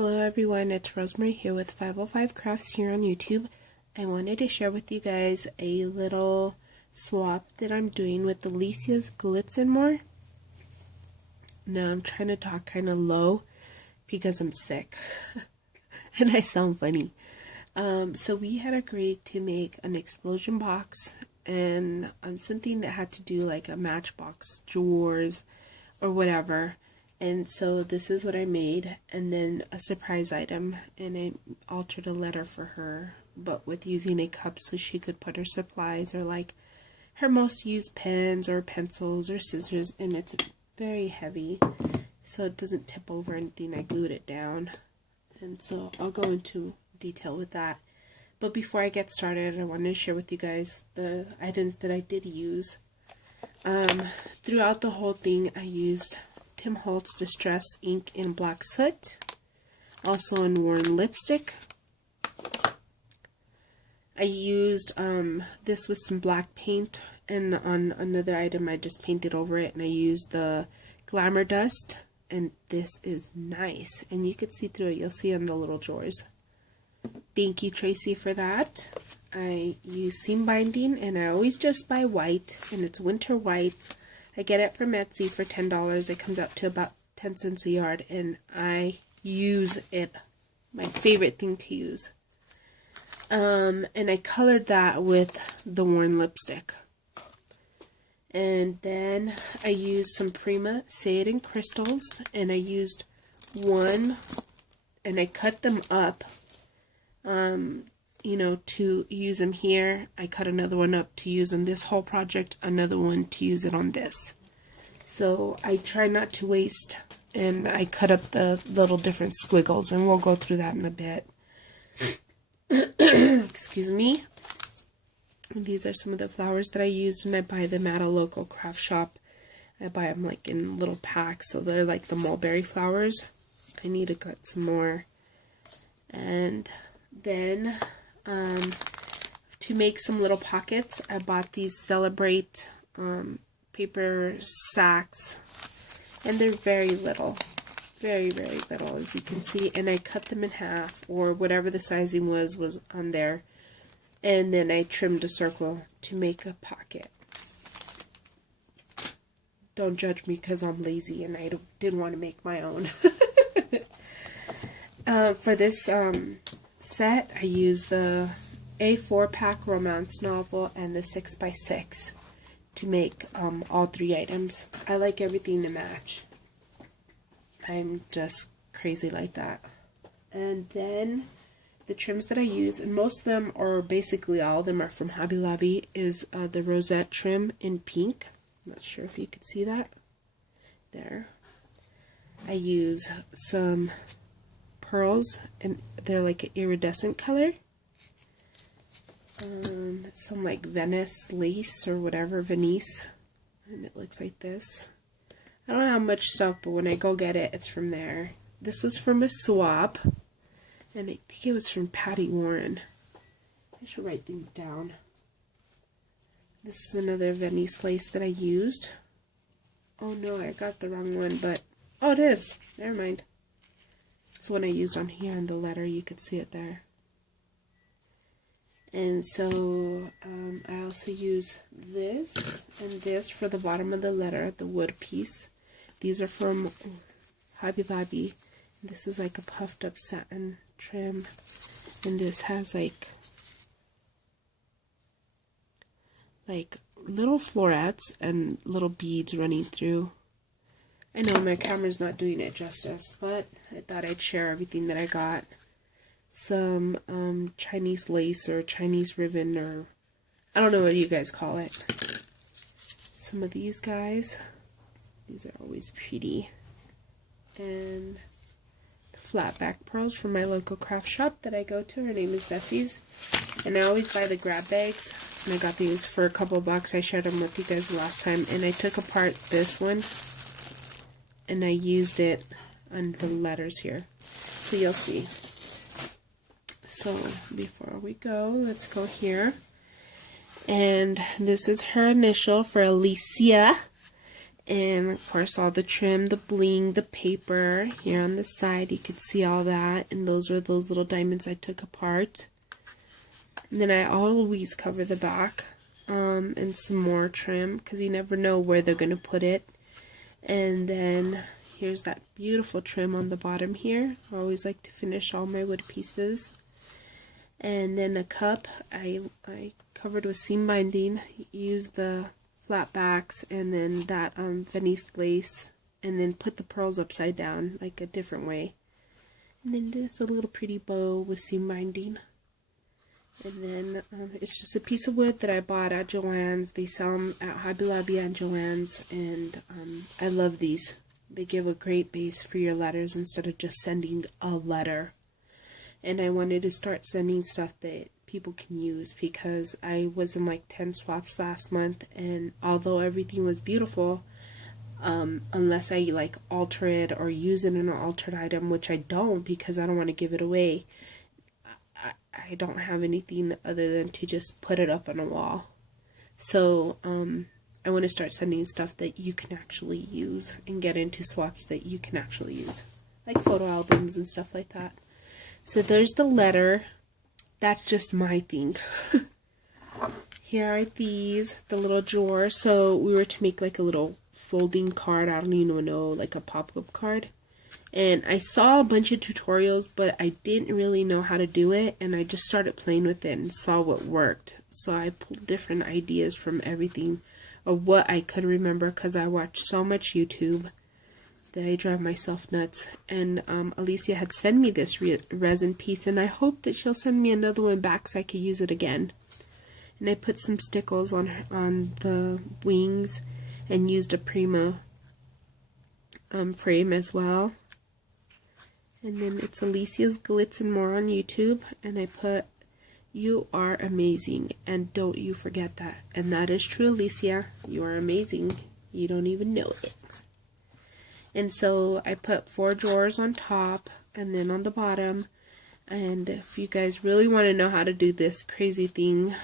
Hello everyone, it's Rosemarie here with 505 Crafts here on YouTube. I wanted to share with you guys a little swap that I'm doing with Alicias Glitzzandmore. Now I'm trying to talk kind of low because I'm sick and I sound funny. So we had agreed to make an explosion box and something that had to do like a matchbox drawers or whatever. And so this is what I made, and then a surprise item, and I altered a letter for her, but with using a cup so she could put her supplies or like her most used pens or pencils or scissors, and it's very heavy so it doesn't tip over anything. I glued it down, and so I'll go into detail with that. But before I get started, I wanted to share with you guys the items that I did use. Throughout the whole thing I used Tim Holtz Distress ink in black soot, also in worn lipstick. I used this with some black paint, and on another item I just painted over it, and I used the glamour dust, and this is nice, and you can see through it. You'll see in the little drawers. Thank you, Tracy, for that. I use seam binding, and I always just buy white, and it's winter white. I get it from Etsy for $10. It comes out to about 10 cents a yard, and I use it. My favorite thing to use. And I colored that with the worn lipstick. And then I used some Prima Say It in crystals, and I used one, and I cut them up, you know, to use them here. I cut another one up to use on this whole project, another one to use it on this. So I try not to waste, and I cut up the little different squiggles, and we'll go through that in a bit. Excuse me. And these are some of the flowers that I used, and I buy them at a local craft shop. I buy them like in little packs, so they're like the mulberry flowers. I need to cut some more. And then to make some little pockets, I bought these Celebrate paper sacks, and they're very little, very little, as you can see, and I cut them in half, or whatever the sizing was on there, and then I trimmed a circle to make a pocket. Don't judge me because I'm lazy and I didn't want to make my own. For this set, I used the A4 pack romance novel and the 6x6 to make all three items. I like everything to match. I'm just crazy like that. And then the trims that I use, and most of them, or basically all of them, are from Hobby Lobby, is the rosette trim in pink. I'm not sure if you could see that. There. I use some pearls, and they're like an iridescent color. Some like Venice lace or whatever, Venice, and it looks like this. I don't have much stuff, but when I go get it, it's from there. This was from a swap, and I think it was from Patty Warren. I should write things down. This is another Venice lace that I used. Oh no, I got the wrong one, but oh, it is. Never mind. It's the one I used on here in the letter. You could see it there. And so I also use this and this for the bottom of the letter, the wood piece. These are from Hobby Lobby. This is like a puffed up satin trim, and this has like little florets and little beads running through. I know my camera's not doing it justice, but I thought I'd share everything that I got. Some Chinese lace or Chinese ribbon, or I don't know what you guys call it. Some of these guys. These are always pretty. And the flat back pearls from my local craft shop that I go to. Her name is Bessie's. And I always buy the grab bags. And I got these for a couple bucks. I shared them with you guys last time. And I took apart this one, and I used it on the letters here. So you'll see. So before we go, let's go here. And this is her initial for Alicia. And of course all the trim, the bling, the paper. Here on the side you could see all that, and those are those little diamonds I took apart. And then I always cover the back and some more trim, because you never know where they're going to put it. And then here's that beautiful trim on the bottom here. I always like to finish all my wood pieces. And then a cup I covered with seam binding. Use the flat backs and then that Venice lace, and then put the pearls upside down like a different way. And then just a little pretty bow with seam binding. And then it's just a piece of wood that I bought at Joann's. They sell them at Hobby Lobby and Joann's, and I love these. They give a great base for your letters instead of just sending a letter. And I wanted to start sending stuff that people can use, because I was in like 10 swaps last month, and although everything was beautiful, unless I like alter it or use it in an altered item, which I don't because I don't want to give it away, I don't have anything other than to just put it up on a wall. So I want to start sending stuff that you can actually use and get into swaps that you can actually use, like photo albums and stuff like that. So there's the letter. That's just my thing. Here are these, the little drawers. So we were to make like a little folding card. I don't even know, like a pop-up card. And I saw a bunch of tutorials, but I didn't really know how to do it, and I just started playing with it and saw what worked. So I pulled different ideas from everything of what I could remember, because I watched so much YouTube that I drive myself nuts. And Alicia had sent me this resin piece, and I hope that she'll send me another one back so I could use it again. And I put some stickles on the wings and used a Prima frame as well. And then it's Alicias Glitzzandmore on YouTube, and I put, "You are amazing, and don't you forget that." And that is true, Alicia. You are amazing. You don't even know it. And so I put 4 drawers on top and then on the bottom. And if you guys really want to know how to do this crazy thing,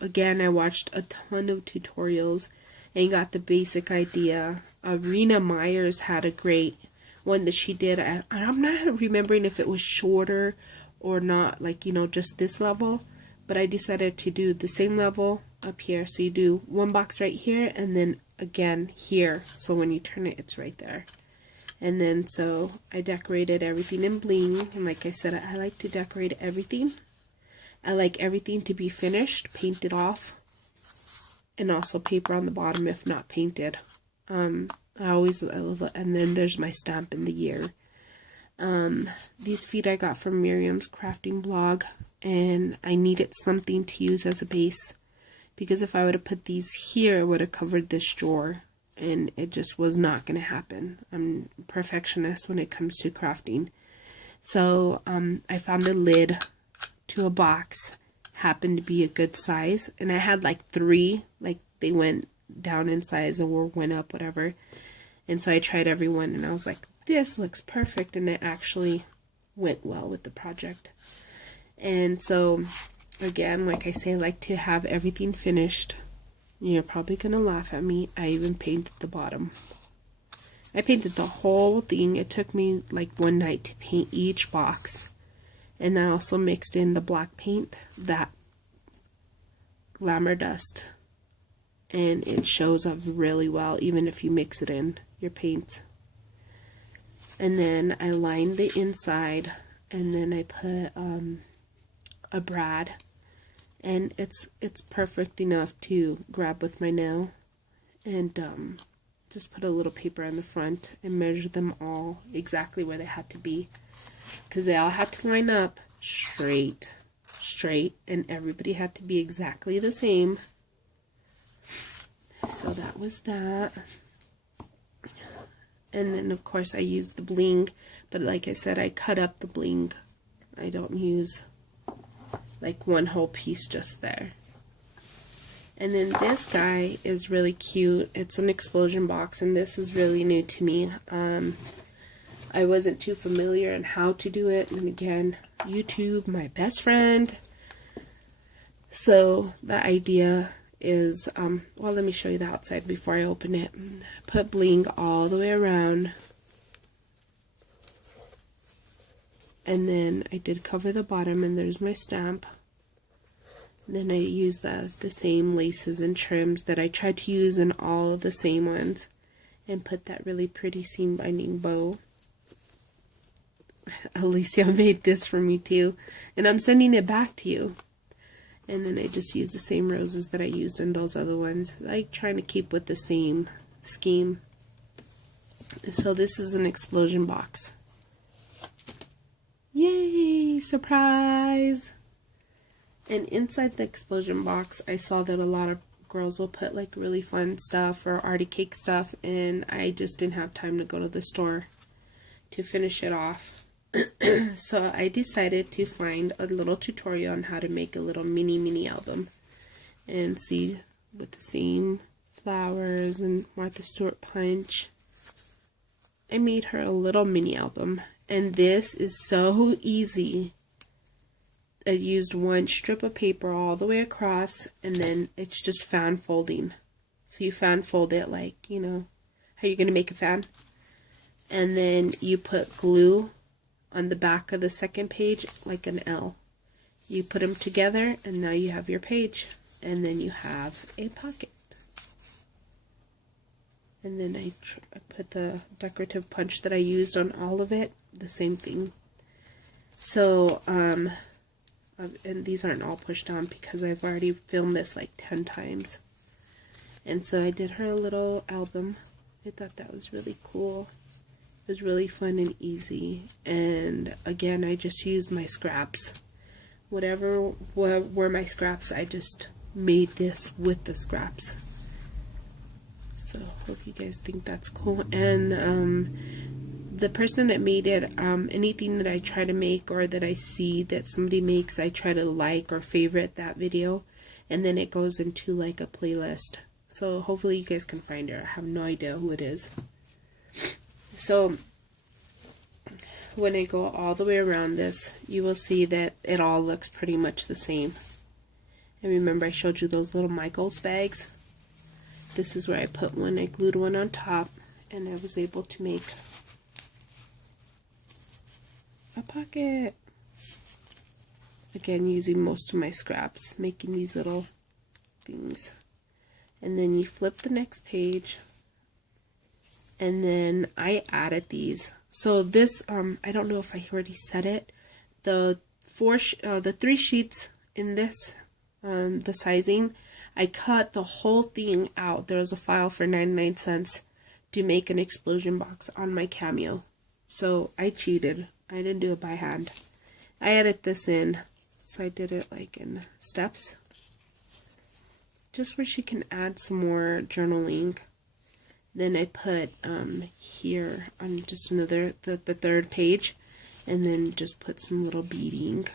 again, I watched a ton of tutorials and got the basic idea. Rena Myers had a great one that she did. I'm not remembering if it was shorter or not, like, you know, just this level, but I decided to do the same level up here. So you do one box right here and then again here, so when you turn it, it's right there. And then so I decorated everything in bling, and like I said, I like to decorate everything. I like everything to be finished, painted off, and also paper on the bottom if not painted. I love it. And then there's my stamp in the year. These feet I got from Miriam's crafting blog, and I needed something to use as a base, because if I would have put these here, it would have covered this drawer, and it just was not going to happen. I'm a perfectionist when it comes to crafting. So I found a lid to a box, happened to be a good size, and I had like 3, like they went down in size or went up, whatever. And so I tried every one, and I was like, this looks perfect, and it actually went well with the project. And so again, like I say, I like to have everything finished. You're probably gonna laugh at me. I even painted the bottom. I painted the whole thing. It took me like one night to paint each box. And I also mixed in the black paint, that glamour dust, and it shows up really well even if you mix it in your paint. And then I lined the inside, and then I put a brad, and it's perfect enough to grab with my nail, and just put a little paper on the front and measure them all exactly where they had to be, because they all had to line up straight, and everybody had to be exactly the same. So that was that. And then of course I used the bling, but like I said, I cut up the bling. I don't use like one whole piece just there. And then this guy is really cute. It's an explosion box, and this is really new to me. I wasn't too familiar on how to do it, and again, YouTube, my best friend. So the idea is, well, let me show you the outside before I open it. Put bling all the way around. And then I did cover the bottom, and there's my stamp. Then I used the same laces and trims that I tried to use in all of the same ones, and put that really pretty seam binding bow. Alicia made this for me too, and I'm sending it back to you. And then I just used the same roses that I used in those other ones, like trying to keep with the same scheme. So this is an explosion box. Yay! Surprise! And inside the explosion box, I saw that a lot of girls will put like really fun stuff or arty cake stuff, and I just didn't have time to go to the store to finish it off. So I decided to find a little tutorial on how to make a little mini album. And see, with the same flowers and Martha Stewart punch, I made her a little mini album. And this is so easy. I used one strip of paper all the way across, and then it's just fan folding. So you fan fold it like, you know, how you're going to make a fan. And then you put glue on the back of the second page like an L. You put them together, and now you have your page. And then you have a pocket. And then I put the decorative punch that I used on all of it, the same thing. So, and these aren't all pushed on because I've already filmed this like 10 times. And so I did her a little album. I thought that was really cool. It was really fun and easy. And again, I just used my scraps. Whatever were my scraps, I just made this with the scraps. So hope you guys think that's cool. And the person that made it, anything that I try to make or that I see that somebody makes, I try to like or favorite that video, and then it goes into like a playlist. So hopefully you guys can find her. I have no idea who it is. So when I go all the way around this, you will see that it all looks pretty much the same. And remember, I showed you those little Michaels bags? This is where I put one. I glued one on top, and I was able to make a pocket. Again, using most of my scraps, making these little things. And then you flip the next page, and then I added these. So this, I don't know if I already said it. The 3 sheets in this, the sizing, I cut the whole thing out. There was a file for 99 cents to make an explosion box on my Cameo. So I cheated. I didn't do it by hand. I added this in. So I did it like in steps. Just where she can add some more journaling. Then I put here on just another, the 3rd page. And then just put some little beading.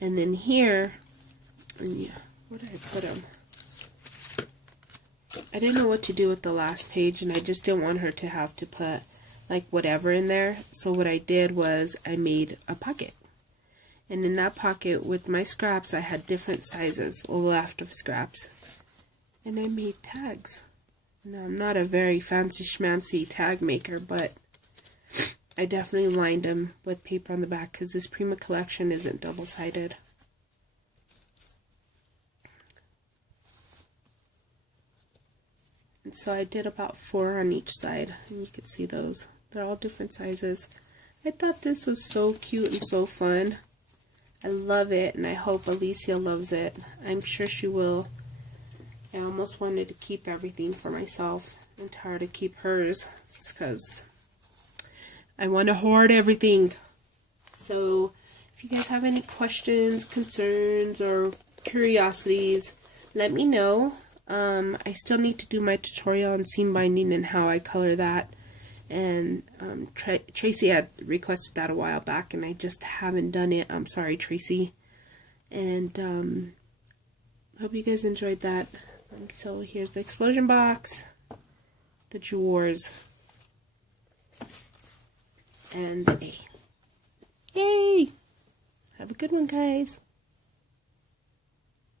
And then here, and yeah. Where did I put them? I didn't know what to do with the last page, and I just didn't want her to have to put like whatever in there. So what I did was I made a pocket. And in that pocket with my scraps, I had different sizes left of scraps. And I made tags. Now, I'm not a very fancy schmancy tag maker, but I definitely lined them with paper on the back because this Prima collection isn't double-sided. And so I did about 4 on each side, and you can see those. They're all different sizes. I thought this was so cute and so fun. I love it, and I hope Alicia loves it. I'm sure she will. I almost wanted to keep everything for myself and tell her to keep hers. It's because I want to hoard everything. So if you guys have any questions, concerns, or curiosities, let me know. I still need to do my tutorial on seam binding and how I color that. And Tracy had requested that a while back, and I just haven't done it. I'm sorry, Tracy. And hope you guys enjoyed that. So here's the explosion box, the drawers, and the A. Yay! Have a good one, guys.